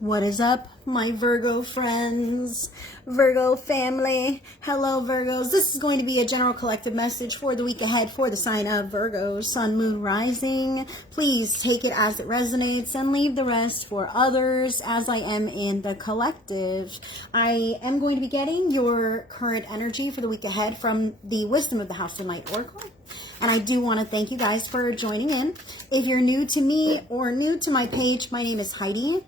What is up, my Virgo friends, Virgo family? Hello, Virgos. This is going to be a general collective message for the week ahead for the sign of Virgo, Sun, Moon, Rising. Please take it as it resonates and leave the rest for others, as I am in the collective. I am going to be getting your current energy for the week ahead from the Wisdom of the House of Light Oracle. And I do want to thank you guys for joining in. If you're new to me or new to my page, my name is Heidi.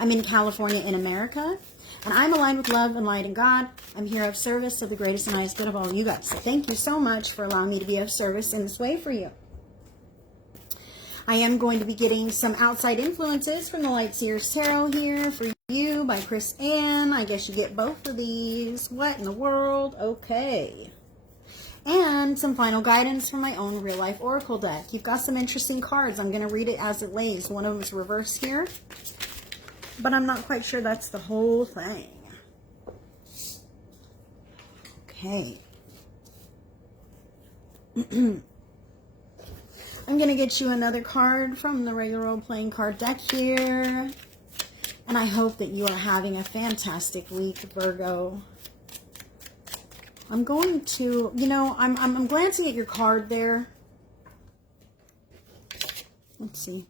I'm in California in America, and I'm aligned with love and light and God. I'm here of service of the greatest and highest good of all you guys. So thank you so much for allowing me to be of service in this way for you. I am going to be getting some outside influences from the Light Seers Tarot here for you by Chris Ann. I guess you get both of these. What in the world? Okay. And some final guidance from my own real life oracle deck. You've got some interesting cards. I'm going to read it as it lays. One of them is reversed here, but I'm not quite sure that's the whole thing. Okay. I'm going to get you another card from the regular role-playing card deck here. And I hope that you are having a fantastic week, Virgo. I'm going to, I'm glancing at your card there. Let's see.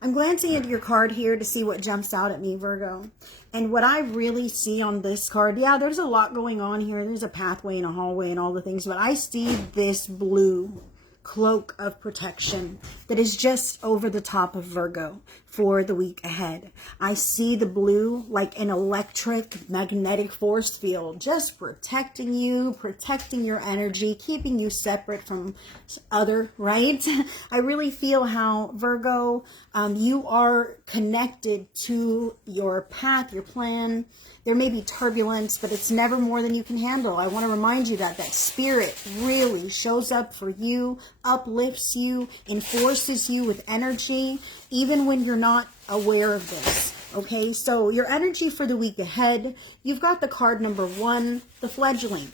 I'm glancing at your card here to see what jumps out at me, Virgo. And what I really see on this card, yeah, there's a lot going on here. There's a pathway and a hallway and all the things. But I see this blue cloak of protection that is just over the top of Virgo for the week ahead. I see the blue like an electric magnetic force field, just protecting you, protecting your energy, keeping you separate from other, right? I really feel how Virgo, you are connected to your path, your plan. There may be turbulence, but it's never more than you can handle. I want to remind you that spirit really shows up for you, uplifts you, enforces you with energy, even when you're not aware of this. Okay, so your energy for the week ahead, you've got the card number 1, the fledgling.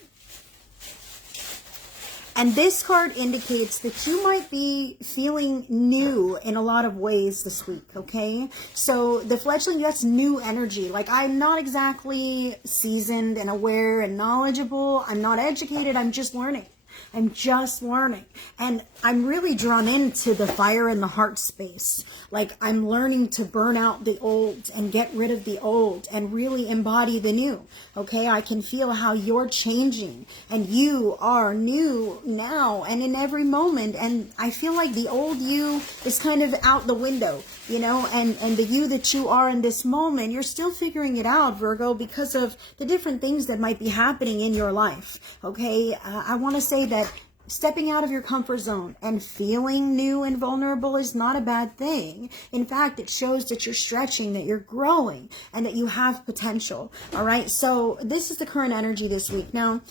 And this card indicates that you might be feeling new in a lot of ways this week, okay? So the fledgling, that's new energy. Like, I'm not exactly seasoned and aware and knowledgeable. I'm not educated. I'm just learning. I'm just learning. And I'm really drawn into the fire in the heart space. Like, I'm learning to burn out the old and get rid of the old and really embody the new. Okay, I can feel how you're changing and you are new now and in every moment. And I feel like the old you is kind of out the window, and the you that you are in this moment, you're still figuring it out, Virgo, because of the different things that might be happening in your life. Okay, I want to say that stepping out of your comfort zone and feeling new and vulnerable is not a bad thing. In fact, it shows that you're stretching, that you're growing, and that you have potential. All right, so this is the current energy this week. Now,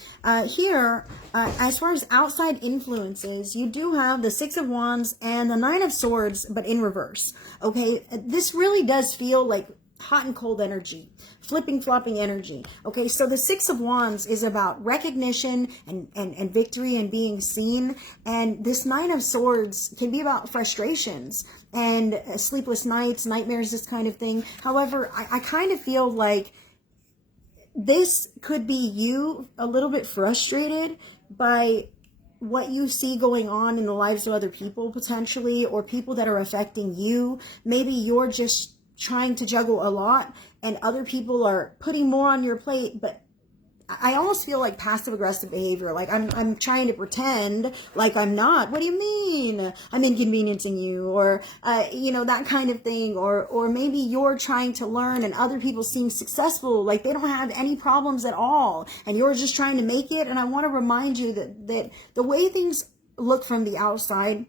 here, as far as outside influences, you do have the 6 of Wands and the 9 of Swords, but in reverse. Okay, this really does feel like hot and cold energy, flipping, flopping energy. Okay, so the 6 of Wands is about recognition and victory and being seen. And this 9 of Swords can be about frustrations and sleepless nights, nightmares, this kind of thing. However, I kind of feel like this could be you a little bit frustrated by what you see going on in the lives of other people potentially, or people that are affecting you. Maybe you're just trying to juggle a lot and other people are putting more on your plate, but I almost feel like passive aggressive behavior. Like I'm trying to pretend like I'm not. What do you mean? I'm inconveniencing you, or that kind of thing. Or maybe you're trying to learn and other people seem successful, like they don't have any problems at all, and you're just trying to make it. And I want to remind you that the way things look from the outside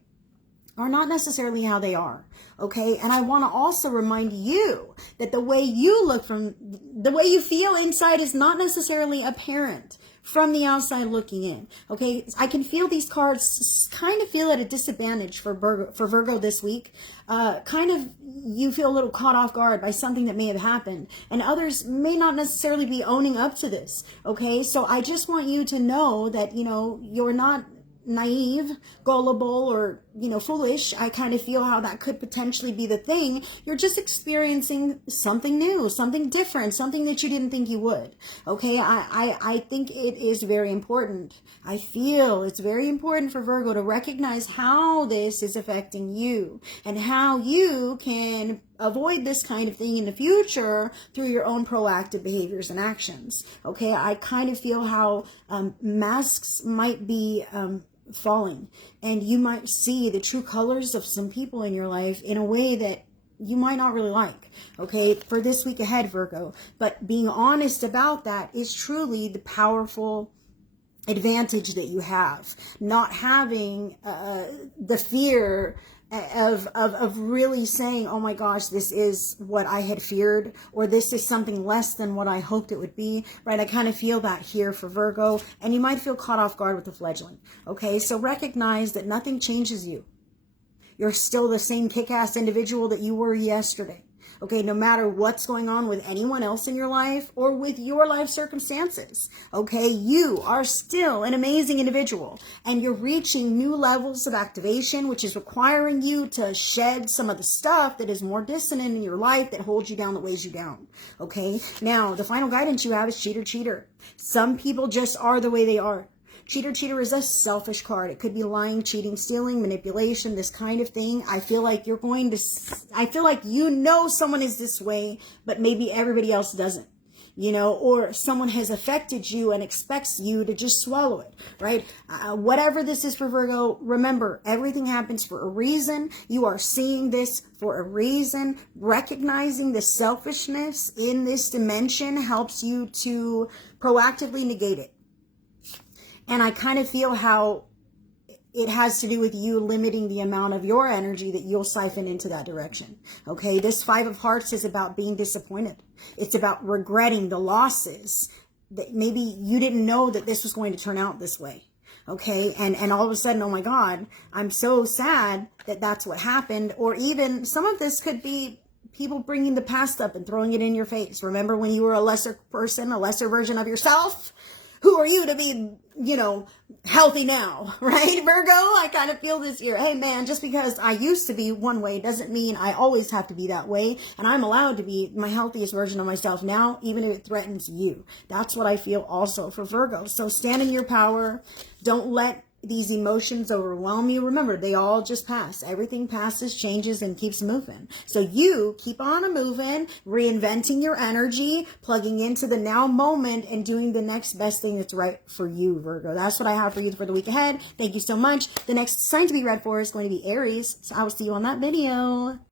are not necessarily how they are. Okay, and I want to also remind you that the way you look from, the way you feel inside is not necessarily apparent from the outside looking in. Okay, I can feel these cards kind of feel at a disadvantage for Virgo this week. Kind of you feel a little caught off guard by something that may have happened, and others may not necessarily be owning up to this. Okay, so I just want you to know that, you're not naive, gullible, or foolish. I kind of feel how that could potentially be the thing. You're just experiencing something new, something different, something that you didn't think you would. Okay, I think it is very important. I feel it's very important for Virgo to recognize how this is affecting you and how you can avoid this kind of thing in the future through your own proactive behaviors and actions. Okay, I kind of feel how masks might be falling, and you might see the true colors of some people in your life in a way that you might not really like, okay, for this week ahead, Virgo. But being honest about that is truly the powerful advantage that you have. Not having the fear of really saying, oh my gosh, this is what I had feared, or this is something less than what I hoped it would be, right? I kind of feel that here for Virgo, and you might feel caught off guard with the fledgling. Okay, so recognize that nothing changes you. You're still the same kick-ass individual that you were yesterday. Okay, no matter what's going on with anyone else in your life or with your life circumstances, okay, you are still an amazing individual, and you're reaching new levels of activation, which is requiring you to shed some of the stuff that is more dissonant in your life, that holds you down, that weighs you down. Okay, now the final guidance you have is cheater, cheater. Some people just are the way they are. Cheater, cheater is a selfish card. It could be lying, cheating, stealing, manipulation, this kind of thing. I feel like someone is this way, but maybe everybody else doesn't, or someone has affected you and expects you to just swallow it, right? Whatever this is for Virgo, remember, everything happens for a reason. You are seeing this for a reason. Recognizing the selfishness in this dimension helps you to proactively negate it. And I kind of feel how it has to do with you limiting the amount of your energy that you'll siphon into that direction. Okay, this Five of Hearts is about being disappointed. It's about regretting the losses that maybe you didn't know that this was going to turn out this way. Okay, and all of a sudden, oh my God, I'm so sad that that's what happened. Or even some of this could be people bringing the past up and throwing it in your face. Remember when you were a lesser person, a lesser version of yourself? Who are you to be, healthy now, right, Virgo? I kind of feel this here. Hey, man, just because I used to be one way doesn't mean I always have to be that way. And I'm allowed to be my healthiest version of myself now, even if it threatens you. That's what I feel also for Virgo. So stand in your power. Don't let these emotions overwhelm you. Remember, they all just pass. Everything passes, changes, and keeps moving. So you keep on moving, reinventing your energy, plugging into the now moment, and doing the next best thing that's right for you, Virgo. That's what I have for you for the week ahead. Thank you so much. The next sign to be read for is going to be Aries. So I will see you on that video.